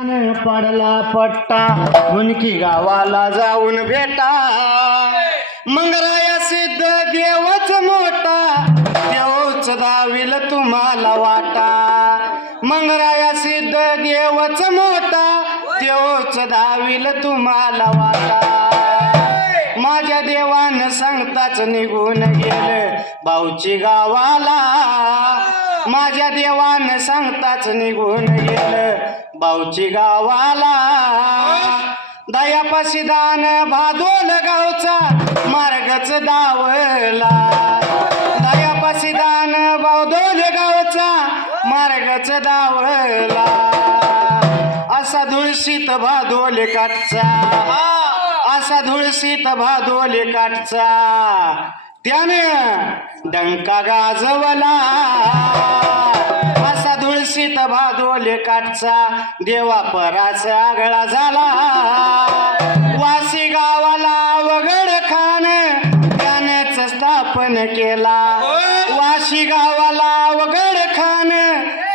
पडला पट्टा. मुनकी गावाला जाऊन भेटा. मंगराया सिद्ध देवच मोठा. देवच दाविल तुम्हाला वाटा. मंगराया सिद्ध देवच मोठा. देवच दाविल तुम्हाला वाटा. माझ्या देवानं सांगताच निघून गेलं भाऊची गावाला. माझ्या देवानं सांगताच निघून गेलं. भाऊची गावाला. दयापाशी दान भादोल गावचा मार्गच दावला. दयापाशी दान भादोल गावचा मार्गच दावला. असा धुळशीत भादोल काटचा असा धुळशीत भादोले काटचा त्यानं डंका गाजवला. असा धुळशीत भादोले काठचा देवा पराच आगळा झाला. वासी गावाला वगड खान त्यानेच स्थापन केला. वाशी गावाला वगड खान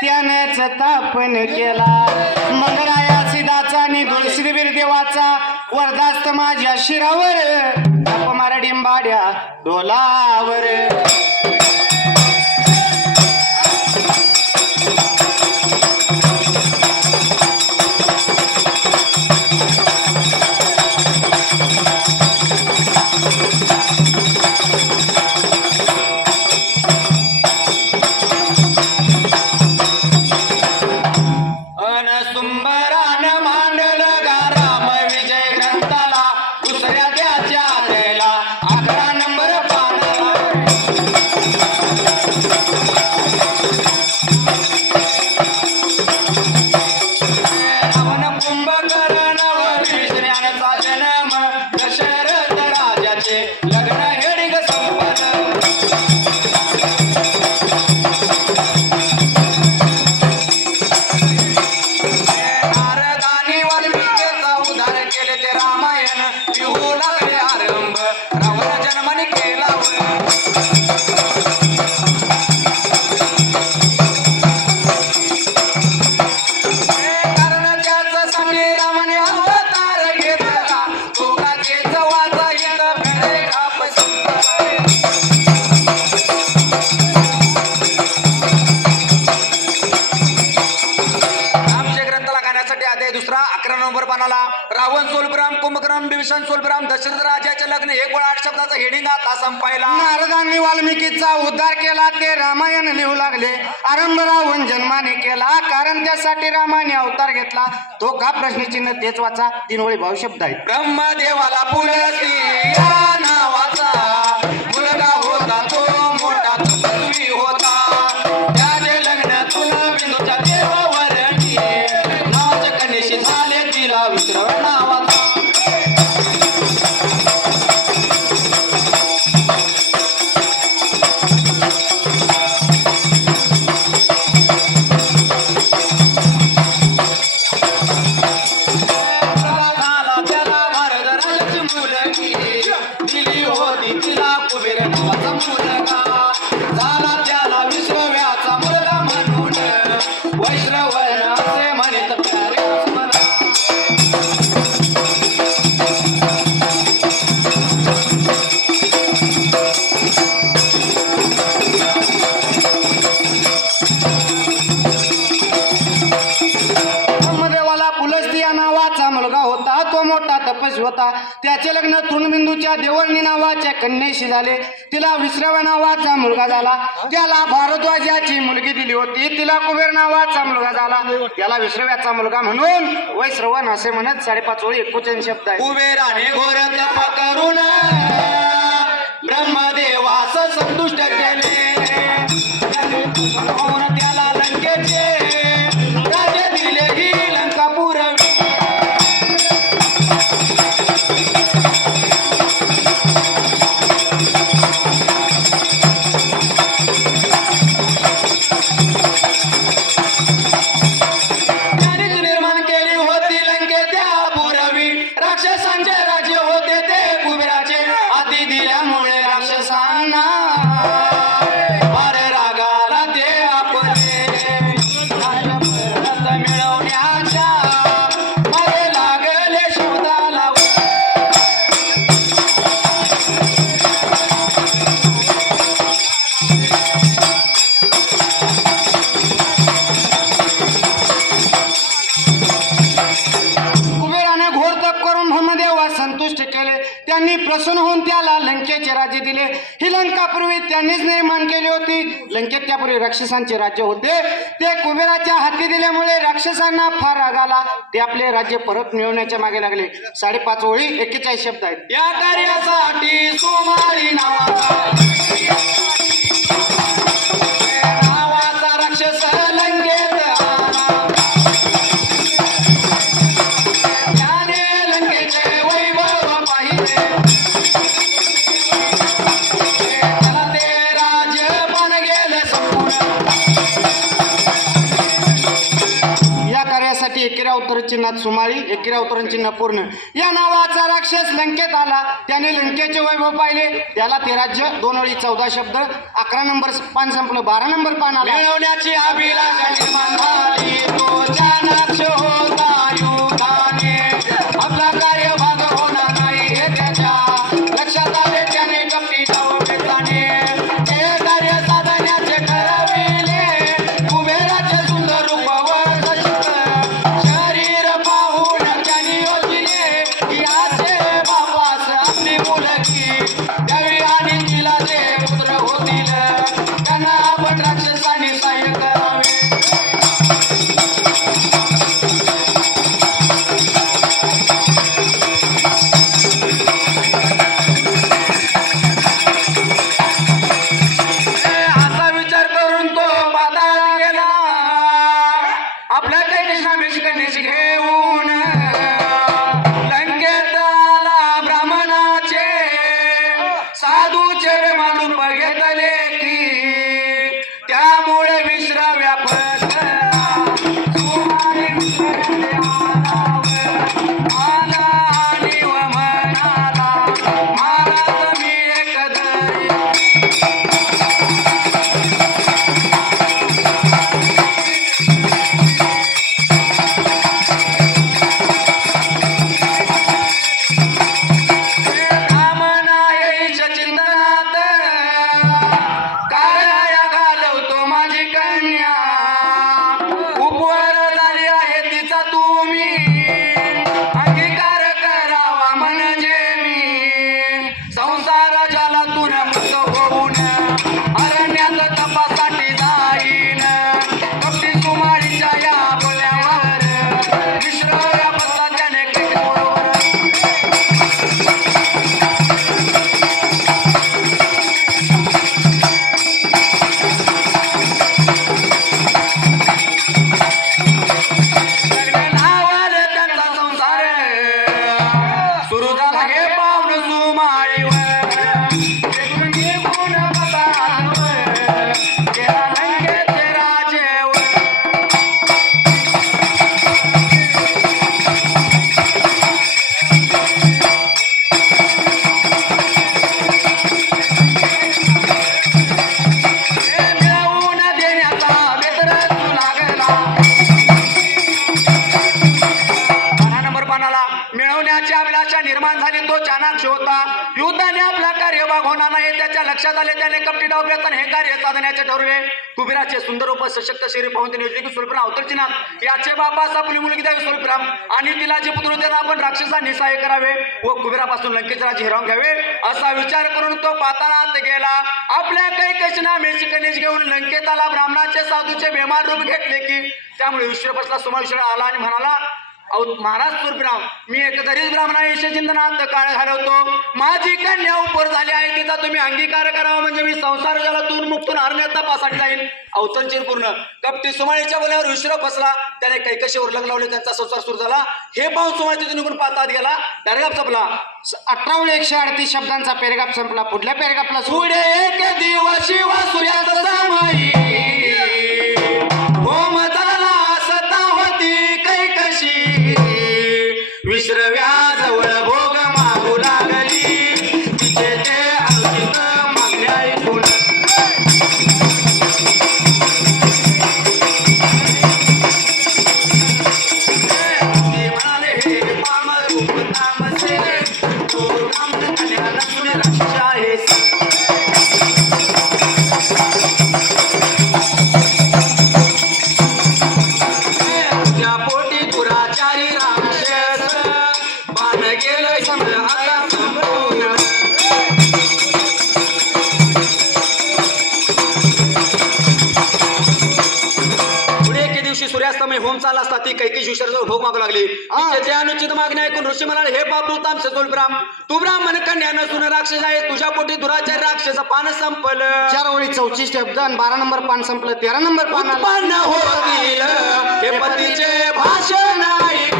त्यानेच स्थापन केला. मंगराया सिदाचा आणि तुळशीबीर देवाचा वरदास्त माझ्या शिरावर. मारा डोलावर. उद्धार केले दुसरा अकरा नंबर पानाला. रावण सोलग्राम कुंभग्राम बिभीषण सोलग्राम दशरथ राजाचे लग्न एक गोळा आठ शब्दाचा हेडिंग आता संपायला. नारदांनी वाल्मिकीचा उद्धार केला ते रामायण लिहू लागले. आरंभ रावण जन्माने केला कारण त्यासाठी रामाने अवतार घेतला. तो का प्रश्नचिन्ह तेच वाचा तीन वेळी भाऊ शब्द आहेत. ब्रह्मदेवाला या नावाचा मुलगा होता तो मोठा होता. नावाचा मुलगा त्याचे लग्न तृणबिंदूच्या देवळणी नावाच्या कन्येशी झाले. तिला विश्रव नावाचा मुलगा झाला. त्याला भारद्वाजाची मुलगी दिली होती. तिला कुबेर नावाचा मुलगा झाला. त्याला विश्रव्याचा मुलगा म्हणून वैश्रवण असे म्हणत साडेपाच ओळी एकोचन शब्द आहे कुबेराने घोर तप ब्रह्मदेवास संतुष्ट केले. लंकेत त्यापूर्वी राक्षसांचे राज्य होते. ते कुबेराच्या हाती दिल्यामुळे राक्षसांना फार राग आला. ते आपले राज्य परत मिळवण्याच्या मागे लागले. साडेपाच ओळी एक्केचाळीस शब्द आहेत. या कार्यासाठी सोमारी नावाचा राक्षस अवतर चिन्हात सुमाळी एकेरी अवतरण चिन्ह पूर्ण. या नावाचा राक्षस लंकेत आला. त्याने लंकेचे वैभव पाहिले. त्याला ते राज्य दोन वेळी चौदा शब्द अकरा नंबर पान संपलं बारा नंबर पान आला. कार्य. साधण्याचे कुबेराचे सुंदर रूप सशक्त शरीर पाहून त्याने योजले की स्वरूपराम अवतरचिनाथ याचे बापास आपली मुलगी द्यावी स्वरूपराम आणि तिला जे पुत्र त्यांना आपण राक्षसांनी सहाय्य करावे व कुबेरापासून लंकेचे राज्य हिरावून घ्यावे असा विचार करून तो पाताळात गेला. आपल्या काही कशना मेची कणीस घेऊन लंकेत आला. ब्राह्मणाचे साधूचे बेमार रूप घेतले की त्यामुळे विश्वपसला समाविष्ट आला आणि म्हणाला अहो महाराज सुरप्राम मी एकतरीच ब्राह्मणाविषयी चिंतनात काळ घालवतो माझी कन्या उपर झाली आहे तिचा तुम्ही अंगीकार करावा म्हणजे मी संसार जलातून मुक्तून हरण्यात तपासाठी जाईन. अवतंचीन पूर्ण कपटी सुमाळीच्या बोल्यावर विश्र फसला त्याने कैकशीवर लग्न लावले त्यांचा संसार सुरू झाला. हे पाहून सुमाळी तिथून निघून पातात गेला. दर्गाप संपला. अठरा एकशे अडतीस शब्दांचा पेरगाप संपला. पुढल्या पेरगापला सुरू. पुढे एक दिवशी वा होम चालला असता ती कैकेश विषयाजवळ भोग मागू लागली. तिचे अनुचित मागणी ऐकून ऋषी म्हणाले हे बाबू तामसे ब्राह्म. तू ब्राह्मण कन्या नसून राक्षस आहे तुझ्या पोटी दुराचार राक्षस पान संपलं. चार ओळी चौतीस शब्द आणि बारा नंबर पान संपलं तेरा नंबर पान. उत्पन्न होतील हे पतीचे भाषण ऐकून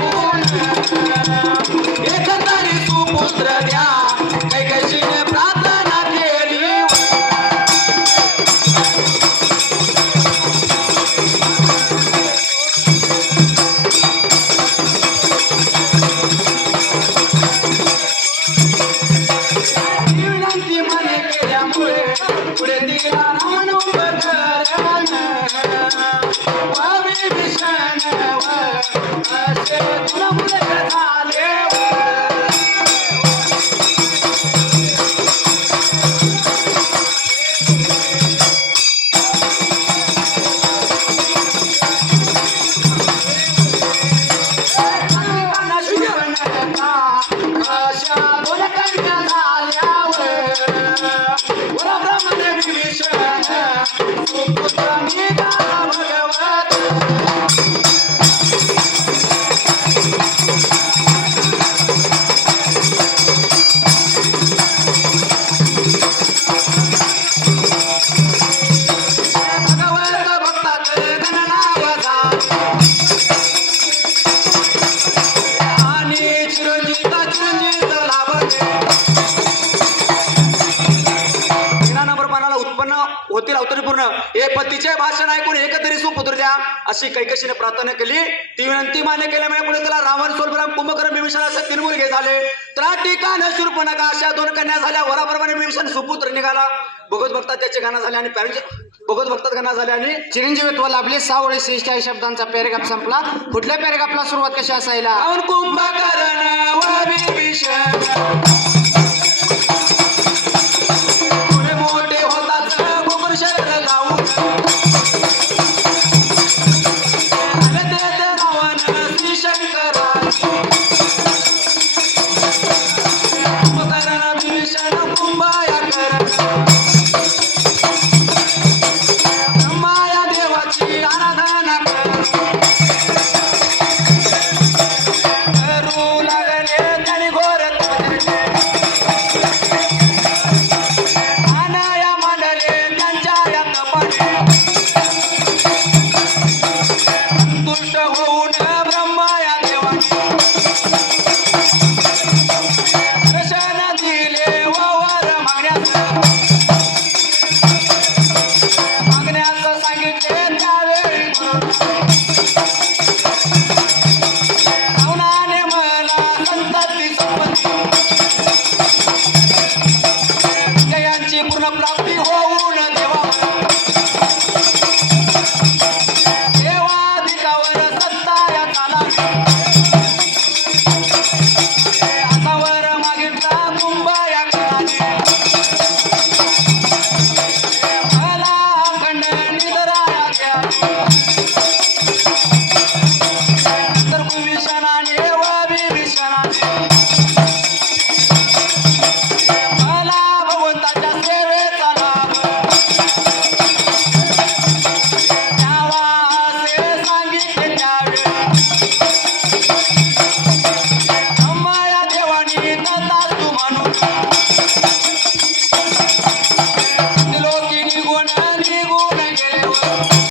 पतीचे ऐकून एकतरी सुपुत्र द्या. अशी कैकशीने प्रार्थना केली. ती विनंती मान्य केल्यामुळे पुढे त्याला रावण सोलबराम कुंभकर्ण बिभीषण असे तीन मुलगे झाले. त्राटिकान नका अशा दोन कन्या झाल्या. वराप्रमाणे बिभीषण सुपुत्र निघाला. भगवत भक्तात त्याचे गाणं झाले आणि पॅरेंट भगवत भक्तात गाणं झाले आणि चिरंजीवित्व लाभले. सावळे ओळी शब्दांचा पॅरेग्राफ संपला. कुठल्या पॅरेग्राफला सुरुवात कशी असायला? कुंभकर्ण